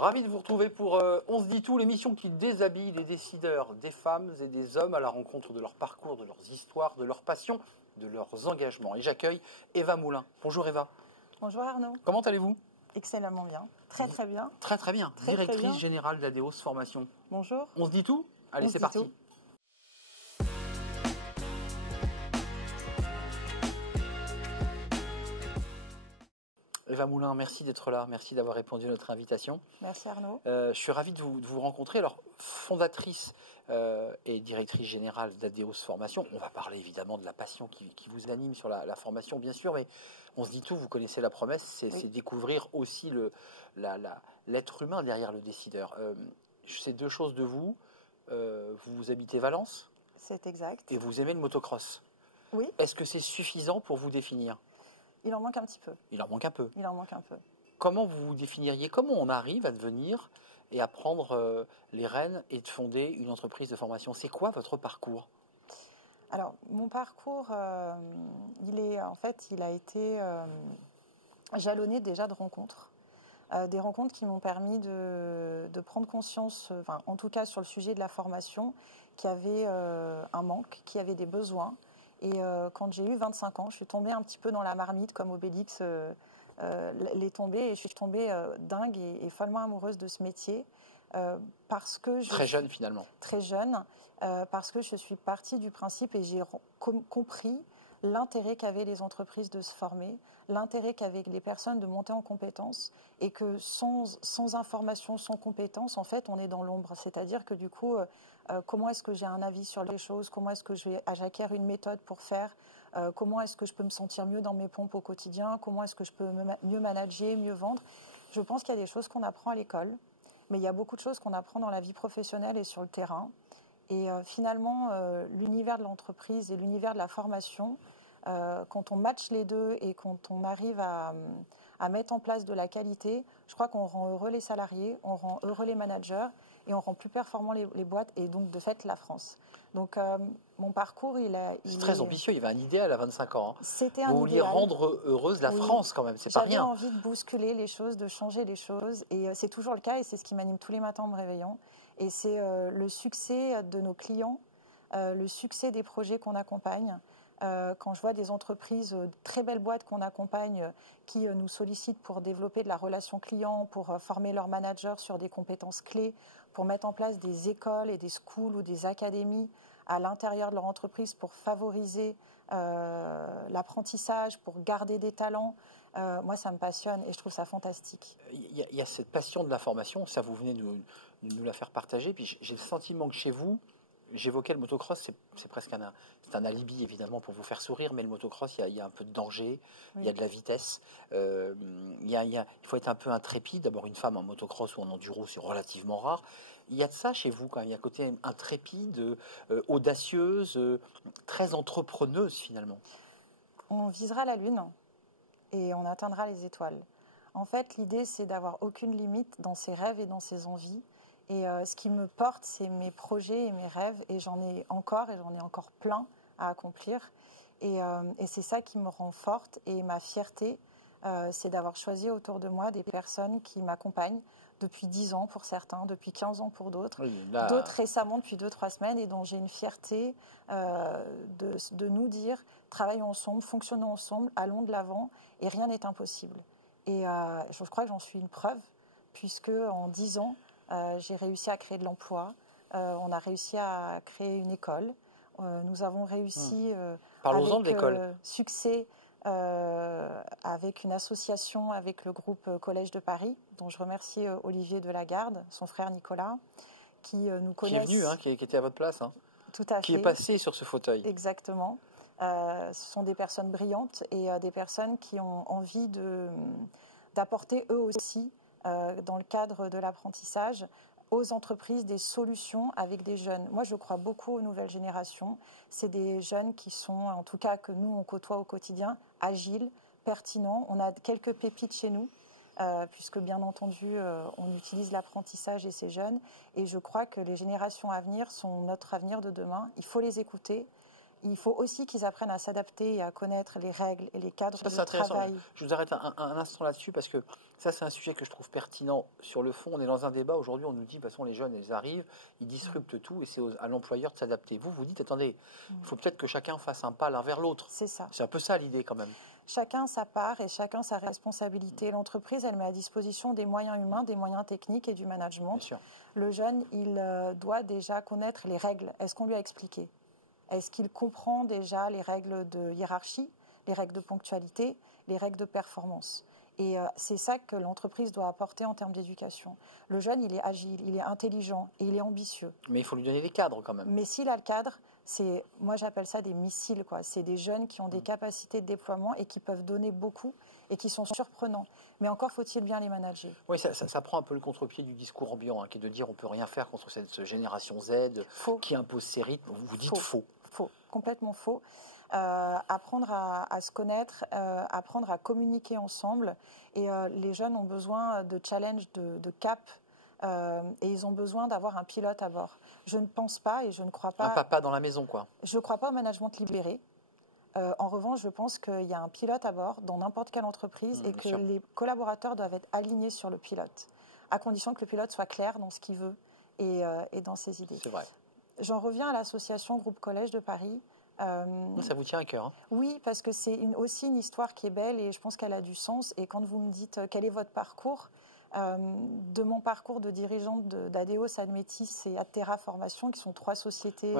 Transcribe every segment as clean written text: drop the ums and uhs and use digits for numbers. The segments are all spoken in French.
Ravi de vous retrouver pour On se dit tout, l'émission qui déshabille les décideurs, des femmes et des hommes à la rencontre de leur parcours, de leurs histoires, de leurs passions, de leurs engagements. Et j'accueille Eva Moulin. Bonjour Eva. Bonjour Arnaud. Comment allez-vous? Excellemment bien. Très bien. Très très bien. Très, Directrice très bien. générale d'Adeos Formation. Bonjour. On se dit tout? Allez, c'est parti. Tout. Eva Moulin, merci d'être là, merci d'avoir répondu à notre invitation. Merci Arnaud. Je suis ravi de vous rencontrer. Alors, fondatrice et directrice générale d'Adeos Formation, on va parler évidemment de la passion qui vous anime sur la formation, bien sûr, mais on se dit tout, vous connaissez la promesse, c'est découvrir aussi l'être humain derrière le décideur. Je sais deux choses de vous. Vous habitez Valence. C'est exact. Et vous aimez le motocross. Oui. Est-ce que c'est suffisant pour vous définir? Il en manque un petit peu. Il en manque un peu. Il en manque un peu. Comment vous vous définiriez? Comment on arrive à devenir et à prendre les rênes et de fonder une entreprise de formation? C'est quoi votre parcours? Alors, mon parcours, il a été jalonné déjà de rencontres. Des rencontres qui m'ont permis de prendre conscience, en tout cas sur le sujet de la formation, qu'il y avait un manque, qu'il y avait des besoins. Et quand j'ai eu 25 ans, je suis tombée un petit peu dans la marmite, comme Obélix l'est tombée. Et je suis tombée dingue et follement amoureuse de ce métier. Parce que très jeune finalement. Très jeune, parce que je suis partie du principe et j'ai compris l'intérêt qu'avaient les entreprises de se former, l'intérêt qu'avaient les personnes de monter en compétences, et que sans information, sans compétences, en fait, on est dans l'ombre. C'est-à-dire que du coup, comment est-ce que j'ai un avis sur les choses, comment est-ce que j'acquiers une méthode pour faire, comment est-ce que je peux me sentir mieux dans mes pompes au quotidien, comment est-ce que je peux mieux manager, mieux vendre. Je pense qu'il y a des choses qu'on apprend à l'école, mais il y a beaucoup de choses qu'on apprend dans la vie professionnelle et sur le terrain. Et finalement, l'univers de l'entreprise et l'univers de la formation, quand on matche les deux et quand on arrive à mettre en place de la qualité, je crois qu'on rend heureux les salariés, on rend heureux les managers et on rend plus performants les boîtes et donc de fait la France. Donc mon parcours, c'est très ambitieux, il y avait un idéal à 25 ans. C'était un idéal. Vous vouliez rendre heureuse la France quand même, c'est pas rien. J'avais envie de bousculer les choses, de changer les choses et c'est toujours le cas et c'est ce qui m'anime tous les matins en me réveillant. Et c'est le succès de nos clients, le succès des projets qu'on accompagne. Quand je vois des entreprises, très belles boîtes qu'on accompagne, qui nous sollicitent pour développer de la relation client, pour former leurs managers sur des compétences clés, pour mettre en place des écoles et des schools ou des académies à l'intérieur de leur entreprise pour favoriser l'apprentissage, pour garder des talents, moi ça me passionne et je trouve ça fantastique. Il y a cette passion de la formation, ça vous venez de nous la faire partager, puis j'ai le sentiment que chez vous, j'évoquais le motocross, c'est presque un alibi évidemment pour vous faire sourire, mais le motocross, il y a un peu de danger, il y a de la vitesse, il faut être un peu intrépide. D'abord, une femme en motocross ou en enduro, c'est relativement rare. Il y a de ça chez vous quand même, il y a un côté intrépide, audacieuse, très entrepreneuse finalement. On visera la lune et on atteindra les étoiles. En fait, l'idée, c'est d'avoir aucune limite dans ses rêves et dans ses envies. Et ce qui me porte, c'est mes projets et mes rêves. Et j'en ai encore plein à accomplir. Et c'est ça qui me rend forte. Et ma fierté, c'est d'avoir choisi autour de moi des personnes qui m'accompagnent depuis 10 ans pour certains, depuis 15 ans pour d'autres, d'autres récemment depuis 2-3 semaines, et dont j'ai une fierté de nous dire, travaillons ensemble, fonctionnons ensemble, allons de l'avant, et rien n'est impossible. Et je crois que j'en suis une preuve, puisque en 10 ans, j'ai réussi à créer de l'emploi, on a réussi à créer une école, nous avons réussi Parlons-en de l'école. Succès avec une association avec le groupe Collège de Paris, dont je remercie Olivier Delagarde, son frère Nicolas, qui nous connaissent. Qui est venu, qui était à votre place. Tout à fait. Qui est passé sur ce fauteuil. Exactement. Ce sont des personnes brillantes et des personnes qui ont envie d'apporter eux aussi, dans le cadre de l'apprentissage, aux entreprises des solutions avec des jeunes. Moi, je crois beaucoup aux nouvelles générations. C'est des jeunes qui sont, en tout cas que nous, on côtoie au quotidien, agiles, pertinents. On a quelques pépites chez nous, puisque bien entendu, on utilise l'apprentissage et ces jeunes. Et je crois que les générations à venir sont notre avenir de demain. Il faut les écouter. Il faut aussi qu'ils apprennent à s'adapter et à connaître les règles et les cadres Ça, c'est de intéressant. travail. Je vous arrête un instant là-dessus parce que ça, c'est un sujet que je trouve pertinent. Sur le fond, on est dans un débat. Aujourd'hui, on nous dit, de toute façon, les jeunes, ils arrivent, ils disruptent tout et c'est à l'employeur de s'adapter. Vous dites, attendez, il faut peut-être que chacun fasse un pas l'un vers l'autre. C'est ça. C'est un peu ça l'idée quand même. Chacun sa part et chacun sa responsabilité. L'entreprise, elle met à disposition des moyens humains, des moyens techniques et du management. Bien sûr. Le jeune, il doit déjà connaître les règles. Est-ce qu'on lui a expliqué ? Est-ce qu'il comprend déjà les règles de hiérarchie, les règles de ponctualité, les règles de performance ? Et c'est ça que l'entreprise doit apporter en termes d'éducation. Le jeune, il est agile, il est intelligent et il est ambitieux. Mais il faut lui donner des cadres quand même. Mais s'il a le cadre, moi j'appelle ça des missiles, quoi. C'est des jeunes qui ont des capacités de déploiement et qui peuvent donner beaucoup et qui sont surprenants. Mais encore faut-il bien les manager. Oui, ça prend un peu le contre-pied du discours ambiant, qui est de dire on ne peut rien faire contre cette génération Z qui impose ses rythmes. Vous dites faux. Faux, complètement faux. Apprendre à se connaître, apprendre à communiquer ensemble. Et les jeunes ont besoin de challenge, de cap. Et ils ont besoin d'avoir un pilote à bord. Je ne pense pas et je ne crois pas... Un papa dans la maison, quoi. Je ne crois pas au management libéré. En revanche, je pense qu'il y a un pilote à bord dans n'importe quelle entreprise et que les collaborateurs doivent être alignés sur le pilote, à condition que le pilote soit clair dans ce qu'il veut et dans ses idées. C'est vrai. J'en reviens à l'association Groupe Collège de Paris. Ça vous tient à cœur, hein ? Oui, parce que c'est aussi une histoire qui est belle et je pense qu'elle a du sens. Et quand vous me dites quel est votre parcours, de mon parcours de dirigeante d'Adeos, Admetis et Adterra Formation, qui sont 3 sociétés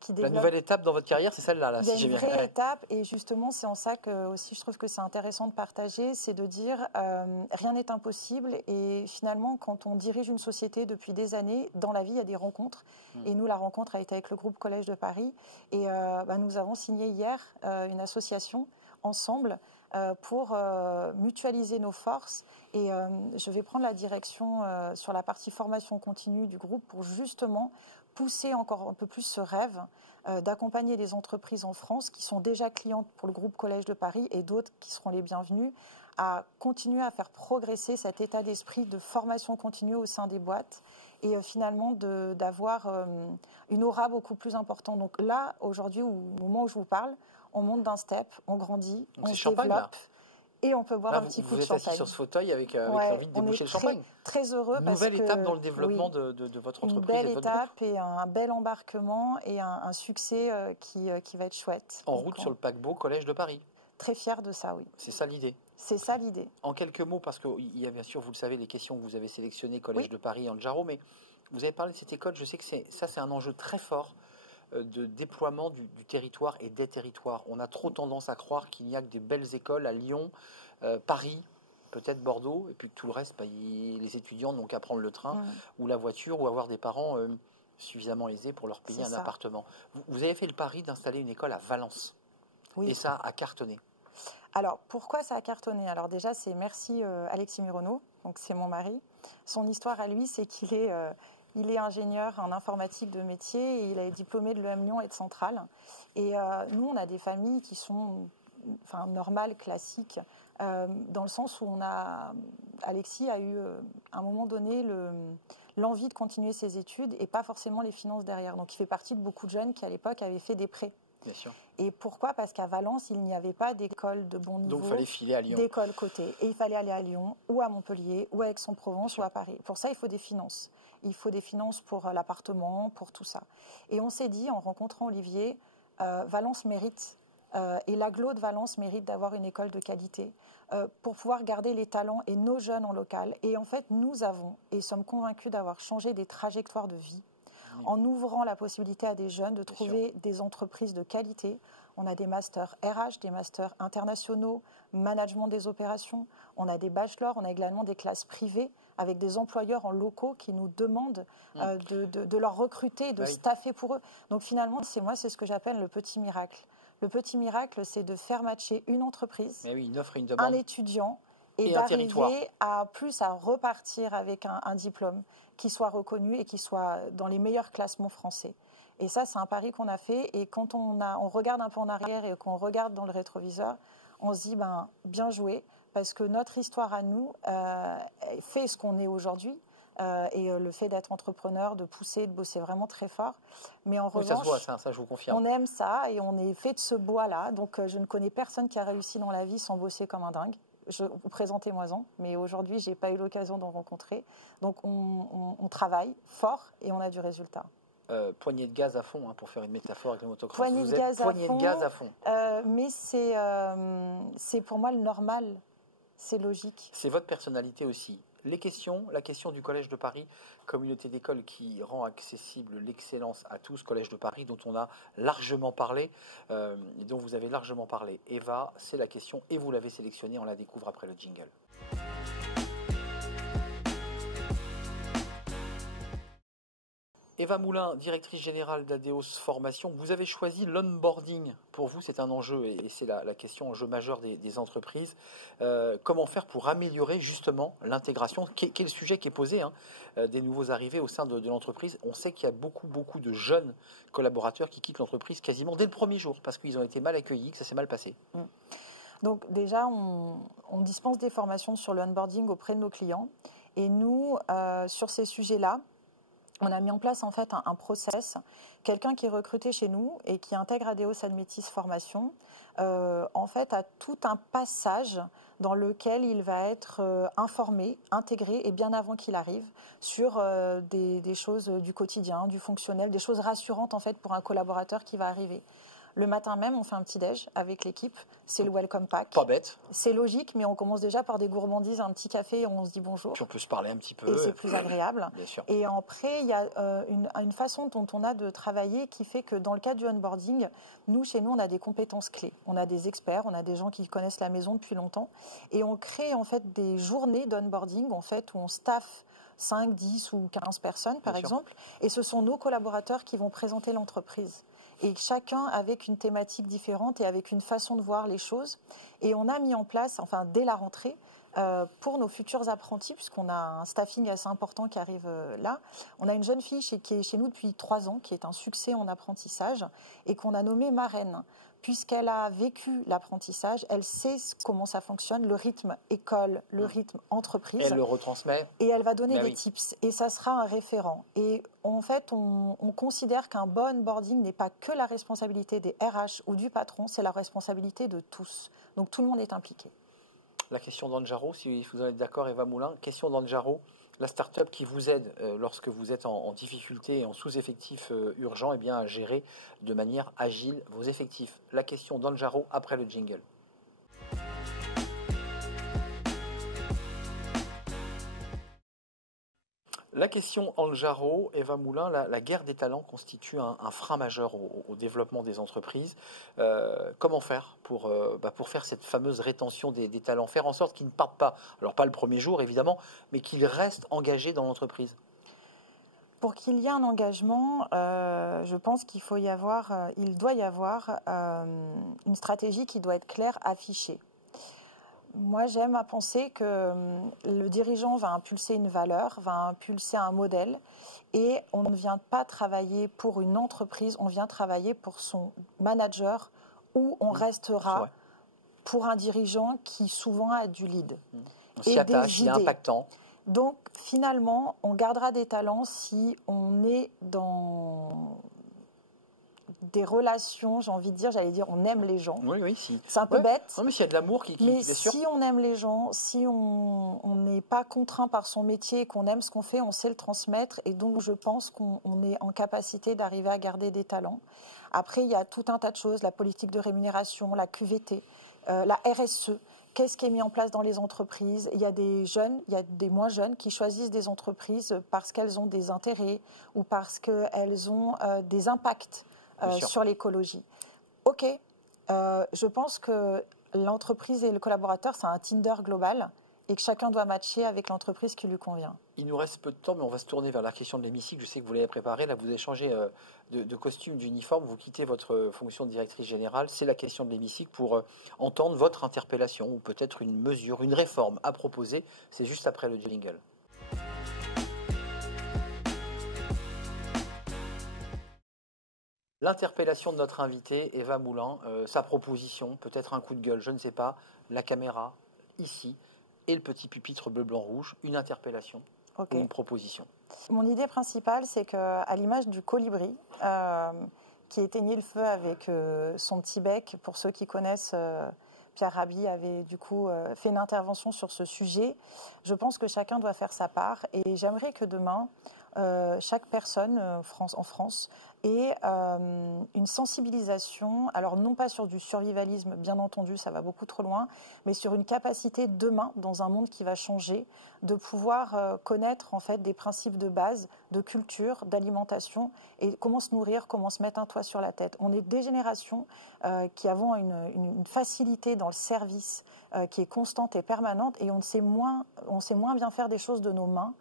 qui développent... La nouvelle étape dans votre carrière, c'est celle-là. Il y a une vraie étape et justement, c'est en ça que aussi je trouve que c'est intéressant de partager, c'est de dire rien n'est impossible et finalement, quand on dirige une société depuis des années, dans la vie, il y a des rencontres. Et nous, la rencontre a été avec le groupe Collège de Paris et nous avons signé hier une association ensemble pour mutualiser nos forces et je vais prendre la direction sur la partie formation continue du groupe pour justement pousser encore un peu plus ce rêve d'accompagner les entreprises en France qui sont déjà clientes pour le groupe Collège de Paris et d'autres qui seront les bienvenus à continuer à faire progresser cet état d'esprit de formation continue au sein des boîtes et finalement d'avoir une aura beaucoup plus importante. Donc là, aujourd'hui, au moment où je vous parle, on monte d'un step, on grandit, on se développe. Et on peut boire un petit coup de champagne. Vous êtes assis sur ce fauteuil avec l'envie de déboucher le champagne. Très heureux. Nouvelle étape dans le développement de votre entreprise. Une belle étape et un bel embarquement et un succès qui va être chouette. En route sur le paquebot Collège de Paris. Très fière de ça, oui. C'est ça l'idée. C'est ça l'idée. En quelques mots, parce qu'il y a bien sûr, vous le savez, les questions que vous avez sélectionnées, Collège de Paris, Anjaro, mais vous avez parlé de cette école, je sais que c'est un enjeu très fort de déploiement du territoire et des territoires. On a trop tendance à croire qu'il n'y a que des belles écoles à Lyon, Paris, peut-être Bordeaux, et puis que tout le reste, les étudiants n'ont qu'à prendre le train ou la voiture ou avoir des parents suffisamment aisés pour leur payer un appartement. Vous avez fait le pari d'installer une école à Valence. Oui. Et ça a cartonné. Alors, pourquoi ça a cartonné? Alors déjà, c'est merci Alexis Mironneau, donc c'est mon mari. Son histoire à lui, c'est qu'il est... il est ingénieur en informatique de métier et il est diplômé de l'EM Lyon et de Centrale. Et nous, on a des familles qui sont normales, classiques, dans le sens où Alexis a eu à un moment donné l'envie de continuer ses études et pas forcément les finances derrière. Donc il fait partie de beaucoup de jeunes qui à l'époque avaient fait des prêts. Bien sûr. Et pourquoi? Parce qu'à Valence, il n'y avait pas d'école de bon niveau. Donc il fallait filer à Lyon. D'école cotée. Et il fallait aller à Lyon, ou à Montpellier, ou à Aix-en-Provence, ou à Paris. Pour ça, il faut des finances. Il faut des finances pour l'appartement, pour tout ça. Et on s'est dit, en rencontrant Olivier, Valence mérite, et l'agglo de Valence mérite d'avoir une école de qualité pour pouvoir garder les talents et nos jeunes en local. Et en fait, nous avons, et sommes convaincus d'avoir changé des trajectoires de vie, en ouvrant la possibilité à des jeunes de trouver des entreprises de qualité. On a des masters RH, des masters internationaux, management des opérations. On a des bachelors, on a également des classes privées avec des employeurs en locaux qui nous demandent de leur recruter, de staffer pour eux. Donc finalement, c'est ce que j'appelle le petit miracle. Le petit miracle, c'est de faire matcher une entreprise, une offre et une demande, un étudiant, et d'arriver à repartir avec un diplôme qui soit reconnu et qui soit dans les meilleurs classements français. Et ça, c'est un pari qu'on a fait. Et quand on regarde un peu en arrière et qu'on regarde dans le rétroviseur, on se dit, bien joué, parce que notre histoire à nous fait ce qu'on est aujourd'hui. et le fait d'être entrepreneur, de pousser, de bosser vraiment très fort. Mais en Oui, ça se revanche, voit, ça je vous confirme. on aime ça et on est fait de ce bois-là. Donc, je ne connais personne qui a réussi dans la vie sans bosser comme un dingue. Présentez-moi-en, mais aujourd'hui, je n'ai pas eu l'occasion d'en rencontrer. Donc, on travaille fort et on a du résultat. Poignée de gaz à fond, hein, pour faire une métaphore avec le motocross. Poignée Vous de êtes gaz poignée de gaz à fond. Mais c'est pour moi le normal, c'est logique. C'est votre personnalité aussi. La question du Collège de Paris, communauté d'école qui rend accessible l'excellence à tous, Collège de Paris, dont on a largement parlé, et dont vous avez largement parlé. Eva, c'est la question, et vous l'avez sélectionnée, on la découvre après le jingle. Eva Moulin, directrice générale d'Adeos Formation, vous avez choisi l'onboarding. Pour vous, c'est un enjeu et c'est la question enjeu majeur des entreprises. Comment faire pour améliorer justement l'intégration, qui est le sujet qui est posé, hein, des nouveaux arrivés au sein de l'entreprise. On sait qu'il y a beaucoup de jeunes collaborateurs qui quittent l'entreprise quasiment dès le premier jour parce qu'ils ont été mal accueillis, que ça s'est mal passé. Donc déjà, on dispense des formations sur le onboarding auprès de nos clients. Et nous, sur ces sujets-là, on a mis en place en fait un process. Quelqu'un qui est recruté chez nous et qui intègre Adeos Admetis Formation, en fait, a tout un passage dans lequel il va être informé, intégré, et bien avant qu'il arrive, sur des choses du quotidien, du fonctionnel, des choses rassurantes en fait pour un collaborateur qui va arriver. Le matin même, on fait un petit déj avec l'équipe. C'est le welcome pack. Pas bête. C'est logique, mais on commence déjà par des gourmandises, un petit café et on se dit bonjour. Puis on peut se parler un petit peu. Et c'est plus agréable. Bien sûr. Et après, il y a une façon dont on a de travailler qui fait que dans le cadre du onboarding, chez nous, on a des compétences clés. On a des experts, on a des gens qui connaissent la maison depuis longtemps. Et on crée en fait des journées d'onboarding en fait, où on staffe 5, 10 ou 15 personnes, par exemple. Et ce sont nos collaborateurs qui vont présenter l'entreprise. Et chacun avec une thématique différente et avec une façon de voir les choses. Et on a mis en place, enfin dès la rentrée, pour nos futurs apprentis, puisqu'on a un staffing assez important qui arrive là, on a une jeune fille qui est chez nous depuis 3 ans, qui est un succès en apprentissage et qu'on a nommée marraine. Puisqu'elle a vécu l'apprentissage, elle sait comment ça fonctionne, le rythme école, le rythme entreprise. Elle le retransmet. Et elle va donner des tips. Et ça sera un référent. Et en fait, on considère qu'un bon onboarding n'est pas que la responsabilité des RH ou du patron, c'est la responsabilité de tous. Donc tout le monde est impliqué. La question d'Anjaro, si vous en êtes d'accord, Eva Moulin, question d'Anjaro. La start-up qui vous aide lorsque vous êtes en difficulté et en sous-effectif urgent, à gérer de manière agile vos effectifs. La question d'Anjaro après le jingle. La question Anjaro, Eva Moulin, la guerre des talents constitue un frein majeur au développement des entreprises. Comment faire pour faire cette fameuse rétention des talents, faire en sorte qu'ils ne partent pas, alors pas le premier jour évidemment, mais qu'ils restent engagés dans l'entreprise? Pour qu'il y ait un engagement, je pense il doit y avoir une stratégie qui doit être claire, affichée. Moi, j'aime à penser que le dirigeant va impulser une valeur, va impulser un modèle, et on ne vient pas travailler pour une entreprise, on vient travailler pour son manager, où on restera pour un dirigeant qui souvent a du lead. On s'y attache, il est impactant. Donc, finalement, on gardera des talents si on est dans des relations, j'allais dire, on aime les gens. Oui, si. C'est un peu bête. Non, mais s'il y a de l'amour mais si on aime les gens, si on n'est pas contraint par son métier, qu'on aime ce qu'on fait, on sait le transmettre. Et donc, je pense qu'on est en capacité d'arriver à garder des talents. Après, il y a tout un tas de choses, la politique de rémunération, la QVT, la RSE. Qu'est-ce qui est mis en place dans les entreprises? Il y a des jeunes, il y a des moins jeunes qui choisissent des entreprises parce qu'elles ont des intérêts ou parce qu'elles ont des impacts sur l'écologie. Ok, je pense que l'entreprise et le collaborateur, c'est un Tinder global et que chacun doit matcher avec l'entreprise qui lui convient. Il nous reste peu de temps, mais on va se tourner vers la question de l'hémicycle. Je sais que vous l'avez préparé. Là, vous avez changé de costume, d'uniforme. Vous quittez votre fonction de directrice générale. C'est la question de l'hémicycle pour entendre votre interpellation ou peut-être une mesure, une réforme à proposer. C'est juste après le jingle. L'interpellation de notre invité, Eva Moulin, sa proposition, peut-être un coup de gueule, je ne sais pas, la caméra, ici, et le petit pupitre bleu, blanc, rouge, une interpellation. Ok. ou une proposition? Mon idée principale, c'est qu'à l'image du colibri, qui éteignait le feu avec son petit bec, pour ceux qui connaissent, Pierre Rabhi avait du coup fait une intervention sur ce sujet. Je pense que chacun doit faire sa part et j'aimerais que demain, chaque personne en France ait une sensibilisation, alors non pas sur du survivalisme, bien entendu, ça va beaucoup trop loin, mais sur une capacité demain, dans un monde qui va changer, de pouvoir connaître en fait des principes de base, de culture, d'alimentation et comment se nourrir, comment se mettre un toit sur la tête. On est des générations qui avons une facilité dans le service qui est constante et permanente et on sait moins bien faire des choses de nos mains.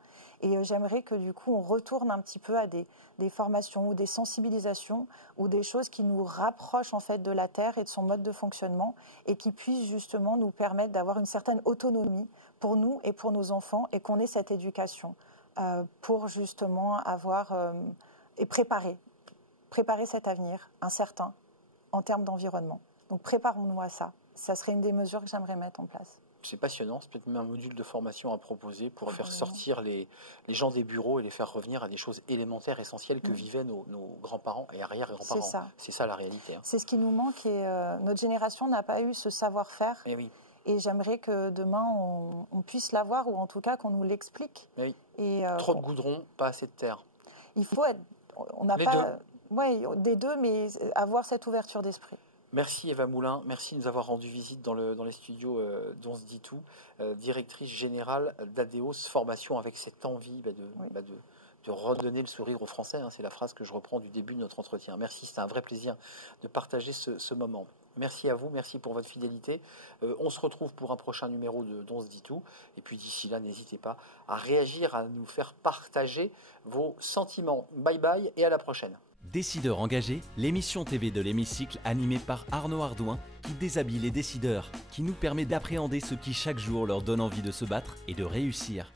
Et j'aimerais que du coup on retourne un petit peu à des formations ou des sensibilisations ou des choses qui nous rapprochent en fait de la Terre et de son mode de fonctionnement et qui puissent justement nous permettre d'avoir une certaine autonomie pour nous et pour nos enfants et qu'on ait cette éducation pour justement avoir et préparer cet avenir incertain en termes d'environnement. Donc préparons-nous à ça. Ça serait une des mesures que j'aimerais mettre en place. C'est passionnant, c'est peut-être même un module de formation à proposer pour faire sortir les gens des bureaux et les faire revenir à des choses élémentaires, essentielles que vivaient nos grands-parents et arrière-grands-parents. C'est ça la réalité. C'est ce qui nous manque et notre génération n'a pas eu ce savoir-faire. Et oui. Et j'aimerais que demain on puisse l'avoir ou en tout cas qu'on nous l'explique. Oui. Et trop de goudron, pas assez de terre. Il faut être. On n'a pas. Oui, des deux, mais avoir cette ouverture d'esprit. Merci Eva Moulin, merci de nous avoir rendu visite dans les studios d'On se dit tout, directrice générale d'Adeos Formation, avec cette envie de redonner le sourire aux Français. Hein, c'est la phrase que je reprends du début de notre entretien. Merci, c'était un vrai plaisir de partager ce moment. Merci à vous, merci pour votre fidélité. On se retrouve pour un prochain numéro d'On se dit tout. Et puis d'ici là, n'hésitez pas à réagir, à nous faire partager vos sentiments. Bye bye et à la prochaine. Décideurs engagés, l'émission TV de l'Hémicycle animée par Arnaud Ardouin qui déshabille les décideurs, qui nous permet d'appréhender ce qui chaque jour leur donne envie de se battre et de réussir.